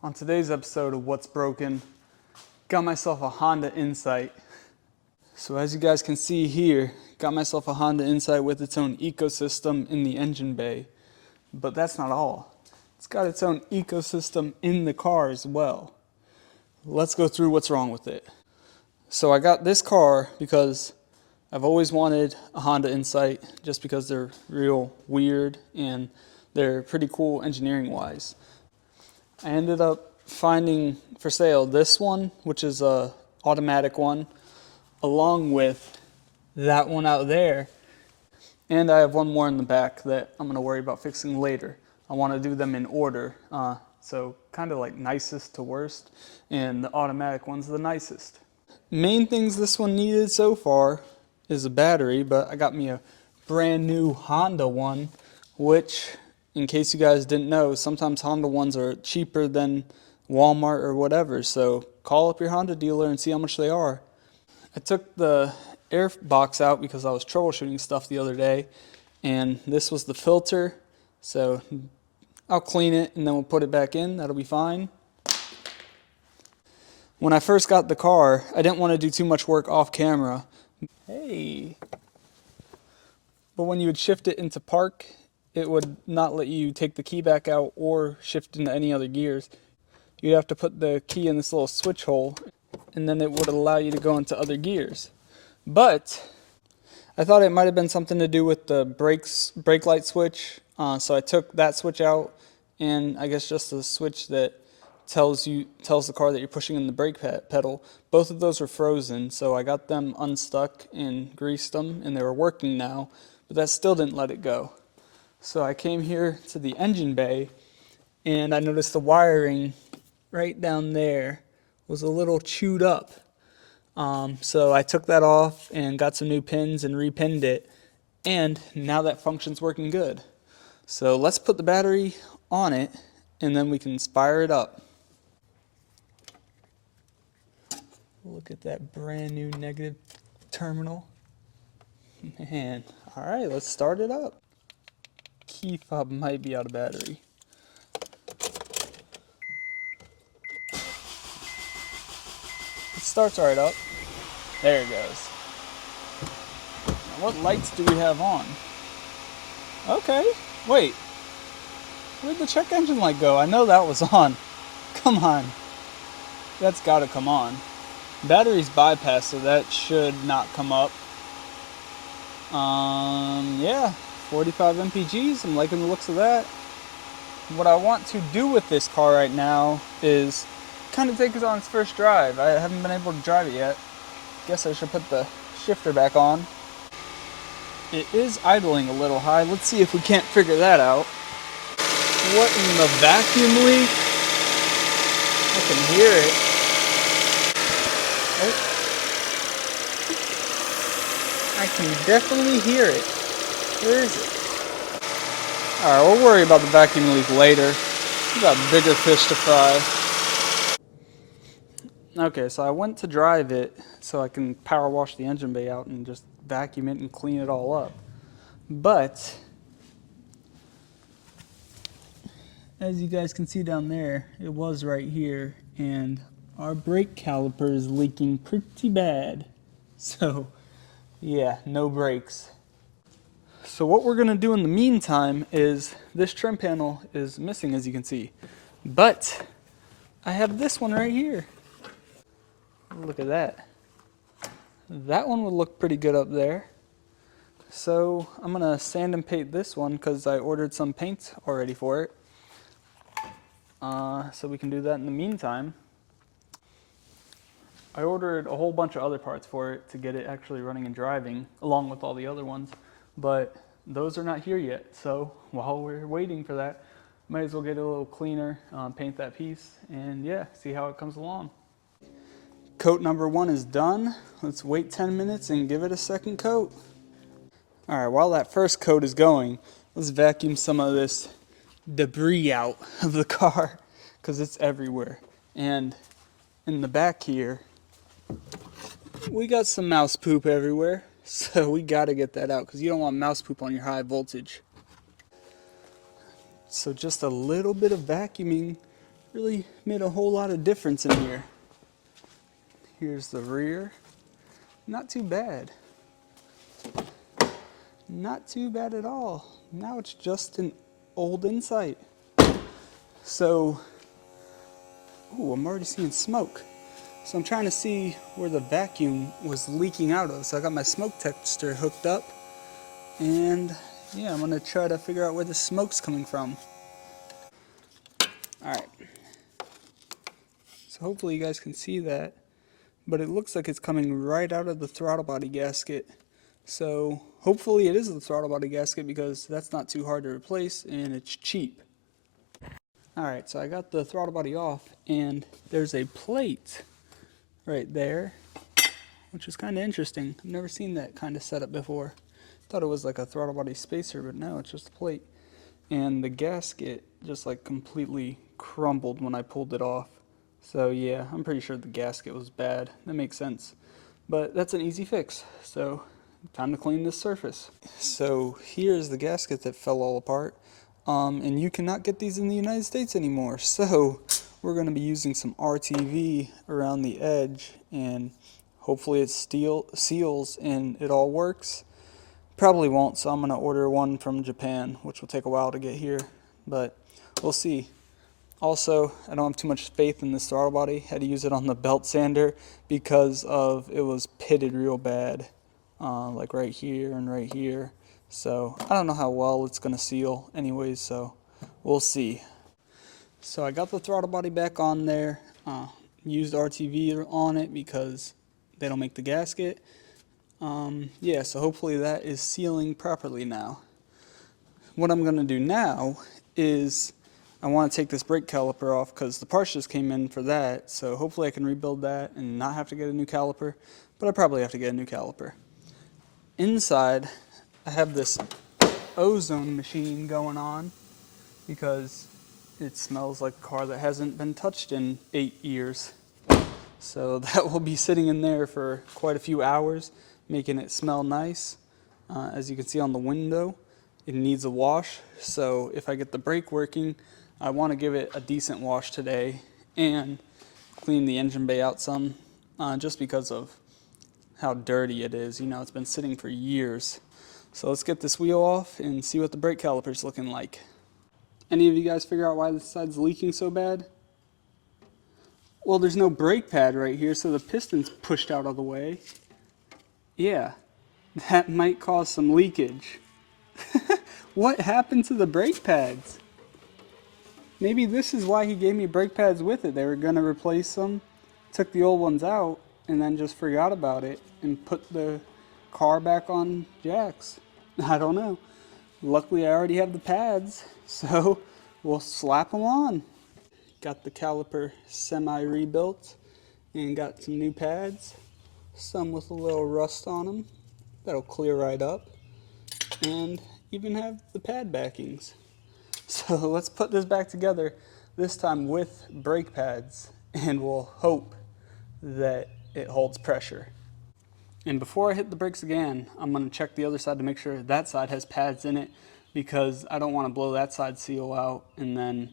On today's episode of What's Broken, got myself a Honda Insight. So as you guys can see here, got myself a Honda Insight with its own ecosystem in the engine bay. But that's not all. It's got its own ecosystem in the car as well. Let's go through what's wrong with it. So I got this car because I've always wanted a Honda Insight just because they're real weird and they're pretty cool engineering wise. I ended up finding for sale this one, which is a automatic one, along with that one out there. And I have one more in the back that I'm going to worry about fixing later. I want to do them in order. So kind of like nicest to worst, and the automatic one's the nicest. Main things this one needed so far is a battery, but I got me a brand new Honda one, which, in case you guys didn't know, sometimes Honda ones are cheaper than Walmart or whatever, so call up your Honda dealer and see how much they are. I took the air box out because I was troubleshooting stuff the other day, and this was the filter, so I'll clean it and then we'll put it back in. That'll be fine. When I first got the car, I didn't want to do too much work off camera. Hey! But when you would shift it into park, it would not let you take the key back out or shift into any other gears. You'd have to put the key in this little switch hole, and then it would allow you to go into other gears. But I thought it might have been something to do with the brake light switch, so I took that switch out, and I guess just the switch that tells the car that you're pushing in the brake pedal. Both of those were frozen, so I got them unstuck and greased them, and they were working now, but that still didn't let it go. So I came here to the engine bay, and I noticed the wiring right down there was a little chewed up. So I took that off and got some new pins and repinned it, and now that function's working good. So let's put the battery on it, and then we can fire it up. Look at that brand new negative terminal. Man, all right, let's start it up. Key fob might be out of battery. It starts right up. There it goes. Now, what lights do we have on? Okay, wait. Where'd the check engine light go? I know that was on. Come on. That's gotta come on. Battery's bypassed, so that should not come up. Yeah, 45 mpgs. I'm liking the looks of that. What I want to do with this car right now is kind of take it on its first drive. I haven't been able to drive it yet. Guess I should put the shifter back on. It is idling a little high. Let's see if we can't figure that out. What in the vacuum leak? I can hear it. Oh. I can definitely hear it. Where is it? Alright, we'll worry about the vacuum leak later. We got bigger fish to fry. Okay, so I went to drive it so I can power wash the engine bay out and just vacuum it and clean it all up. But as you guys can see down there, it was right here, and our brake caliper is leaking pretty bad. So yeah, no brakes. So what we're gonna do in the meantime is, this trim panel is missing, as you can see, but I have this one right here. Look at that. That one would look pretty good up there. So I'm gonna sand and paint this one because I ordered some paint already for it. So we can do that in the meantime. I ordered a whole bunch of other parts for it to get it actually running and driving, along with all the other ones, but those are not here yet. So while we're waiting for that, might as well get it a little cleaner, paint that piece, and yeah, see how it comes along. Coat number 1 is done. Let's wait 10 minutes and give it a second coat. All right, while that first coat is going, let's vacuum some of this debris out of the car because it's everywhere. And in the back here, we got some mouse poop everywhere, so we got to get that out because you don't want mouse poop on your high voltage. So just a little bit of vacuuming really made a whole lot of difference in here. Here's the rear. Not too bad. Not too bad at all. Now it's just an old Insight. So, ooh, I'm already seeing smoke. So I'm trying to see where the vacuum was leaking out of. So I got my smoke tester hooked up. And yeah, I'm gonna try to figure out where the smoke's coming from. Alright. So hopefully you guys can see that. But it looks like it's coming right out of the throttle body gasket. So hopefully it is the throttle body gasket because that's not too hard to replace and it's cheap. Alright, so I got the throttle body off and there's a plate right there, which is kind of interesting. I've never seen that kind of setup before. Thought it was like a throttle body spacer, but no, it's just a plate. And the gasket just like completely crumbled when I pulled it off. So yeah, I'm pretty sure the gasket was bad. That makes sense. But that's an easy fix. So time to clean this surface. So here's the gasket that fell all apart. And you cannot get these in the United States anymore. So we're going to be using some RTV around the edge and hopefully it seals and it all works. Probably won't, so I'm going to order one from Japan, which will take a while to get here, but we'll see. Also, I don't have too much faith in this throttle body. Had to use it on the belt sander because of it was pitted real bad, like right here and right here. So I don't know how well it's going to seal anyways, so we'll see. So I got the throttle body back on there, used RTV on it because they don't make the gasket. Yeah, so hopefully that is sealing properly now. What I'm going to do now is I want to take this brake caliper off because the parts just came in for that. So hopefully I can rebuild that and not have to get a new caliper, but I probably have to get a new caliper. Inside, I have this ozone machine going on because it smells like a car that hasn't been touched in 8 years. So that will be sitting in there for quite a few hours, making it smell nice. As you can see on the window, it needs a wash. So if I get the brake working, I want to give it a decent wash today and clean the engine bay out some, just because of how dirty it is. You know, it's been sitting for years. So let's get this wheel off and see what the brake caliper's looking like. Any of you guys figure out why this side's leaking so bad? Well, there's no brake pad right here, so the piston's pushed out of the way. Yeah, that might cause some leakage. What happened to the brake pads? Maybe this is why he gave me brake pads with it. They were going to replace them, took the old ones out, and then just forgot about it and put the car back on jacks. I don't know. Luckily, I already have the pads, so we'll slap them on. Got the caliper semi-rebuilt and got some new pads, some with a little rust on them. That'll clear right up, and even have the pad backings. So let's put this back together, this time with brake pads, and we'll hope that it holds pressure. And before I hit the brakes again, I'm going to check the other side to make sure that side has pads in it, because I don't want to blow that side seal out and then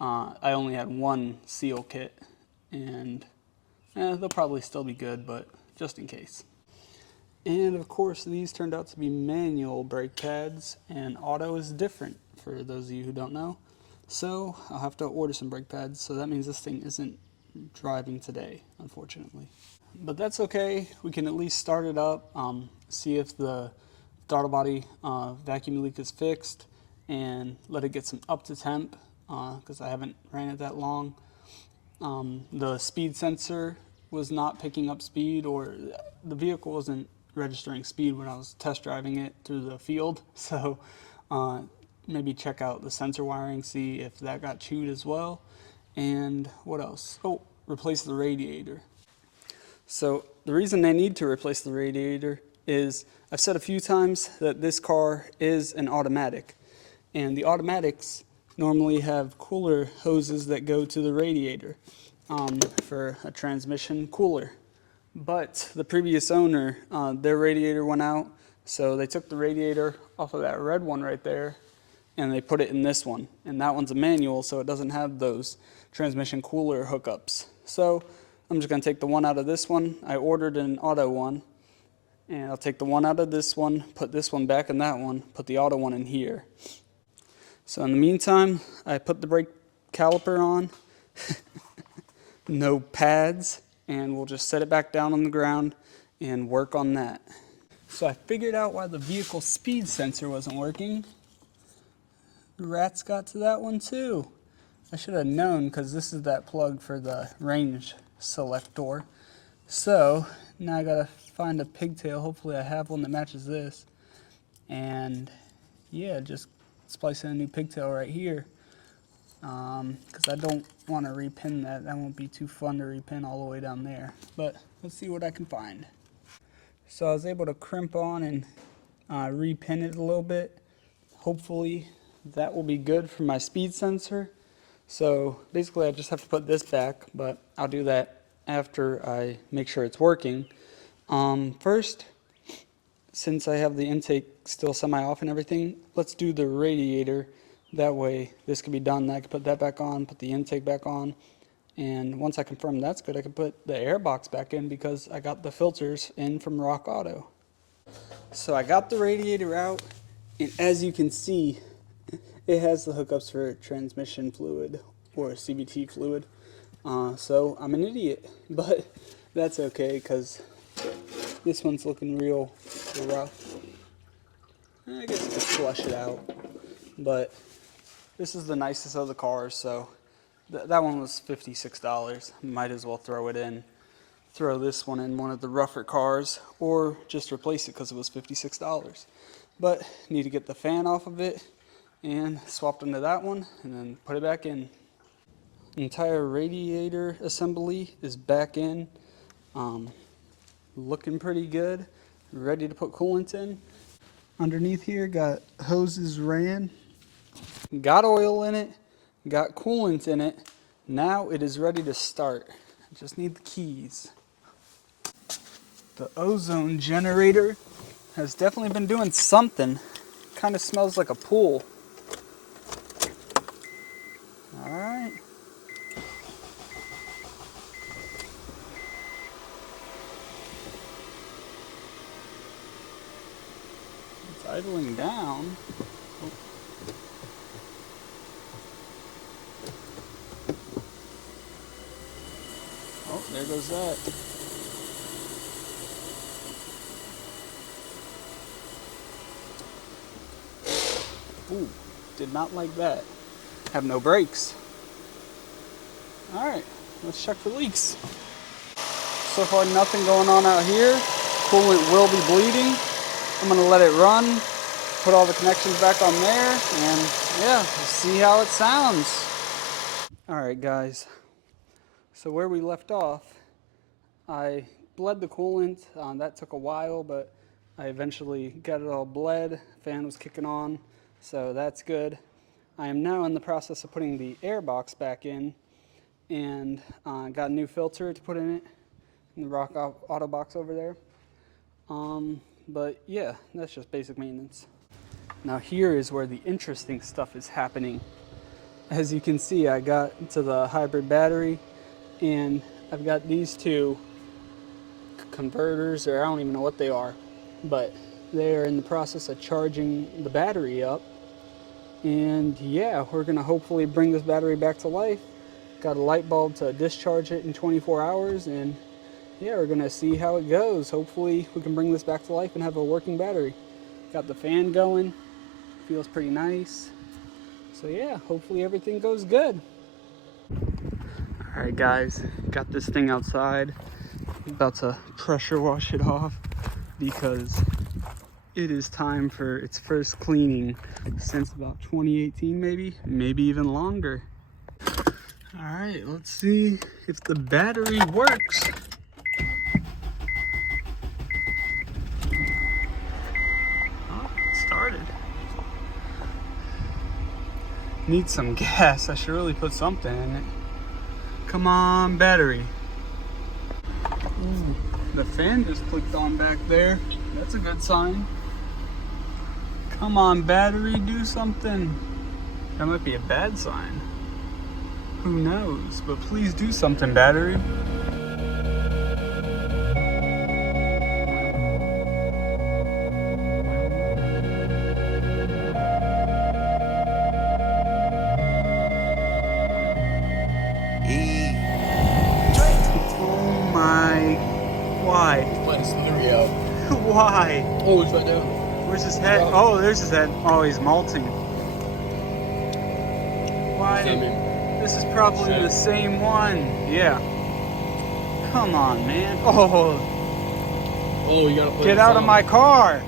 I only had one seal kit, and they'll probably still be good, but just in case. And of course, these turned out to be manual brake pads, and auto is different for those of you who don't know. So I'll have to order some brake pads, so that means this thing isn't driving today, unfortunately. But that's okay. We can at least start it up, see if the throttle body vacuum leak is fixed, and let it get some up to temp, because I haven't ran it that long. The speed sensor was not picking up speed, or the vehicle wasn't registering speed when I was test driving it through the field. So maybe check out the sensor wiring, see if that got chewed as well. And what else? Oh, replace the radiator. So the reason I need to replace the radiator is I've said a few times that this car is an automatic, and the automatics normally have cooler hoses that go to the radiator for a transmission cooler. But the previous owner, their radiator went out, so they took the radiator off of that red one right there and they put it in this one, and that one's a manual, so it doesn't have those transmission cooler hookups. So I'm just going to take the one out of this one. I ordered an auto one. And I'll take the one out of this one, put this one back in that one, put the auto one in here. So in the meantime, I put the brake caliper on. No pads. And we'll just set it back down on the ground and work on that. So I figured out why the vehicle speed sensor wasn't working. The rats got to that one too. I should have known because this is that plug for the range selector. So now I gotta find a pigtail. Hopefully I have one that matches this. And yeah, just splice in a new pigtail right here. Because I don't want to repin that. That won't be too fun to repin all the way down there. But let's see what I can find. So I was able to crimp on and repin it a little bit. Hopefully that will be good for my speed sensor. So basically I just have to put this back, but I'll do that after I make sure it's working. First, since I have the intake still semi-off and everything, let's do the radiator. That way this can be done. I can put that back on, put the intake back on, and once I confirm that's good, I can put the air box back in because I got the filters in from Rock Auto. So I got the radiator out, and as you can see, it has the hookups for transmission fluid or CVT fluid. So I'm an idiot, but that's okay because this one's looking real rough. I guess I could flush it out, but this is the nicest of the cars, so that one was $56. Might as well throw it in. Throw this one in one of the rougher cars, or just replace it because it was $56. But need to get the fan off of it and swapped into that one, and then put it back in. Entire radiator assembly is back in, looking pretty good, ready to put coolant in. Underneath here got hoses ran, got oil in it, got coolant in it. Now it is ready to start. I just need the keys. The ozone generator has definitely been doing something. Kind of smells like a pool. All right. It's idling down. Oh, there goes that. Ooh, did not like that. Have no brakes. All right, let's check for leaks. So far, nothing going on out here. Coolant will be bleeding. I'm gonna let it run, put all the connections back on there, and yeah, we'll see how it sounds. All right, guys. So where we left off, I bled the coolant. That took a while, but I eventually got it all bled. Fan was kicking on, so that's good. I am now in the process of putting the air box back in, and got a new filter to put in it, in the Rock Auto box over there. But yeah, that's just basic maintenance. Now here is where the interesting stuff is happening. As you can see, I got to the hybrid battery, and I've got these two converters, or I don't even know what they are, but they are in the process of charging the battery up. And yeah, we're gonna hopefully bring this battery back to life. Got a light bulb to discharge it in 24 hours, and yeah, we're gonna see how it goes. Hopefully we can bring this back to life and have a working battery. Got the fan going, feels pretty nice. So yeah, hopefully everything goes good. All right guys, got this thing outside. About to pressure wash it off because it is time for its first cleaning since about 2018, maybe even longer. All right, let's see if the battery works. Oh, it started. Need some gas. I should really put something in it. Come on, battery. Ooh, the fan just clicked on back there. That's a good sign. Come on, battery, do something. That might be a bad sign. Who knows? But please do something, battery. Oh my. Why? He's playing his theory out. Why? Oh, it's right there. Where's his head? Oh, there's his head. Oh, he's molting. Why? This is probably the same one. Yeah. Come on, man. Oh. Oh, you gotta play Get out of my car.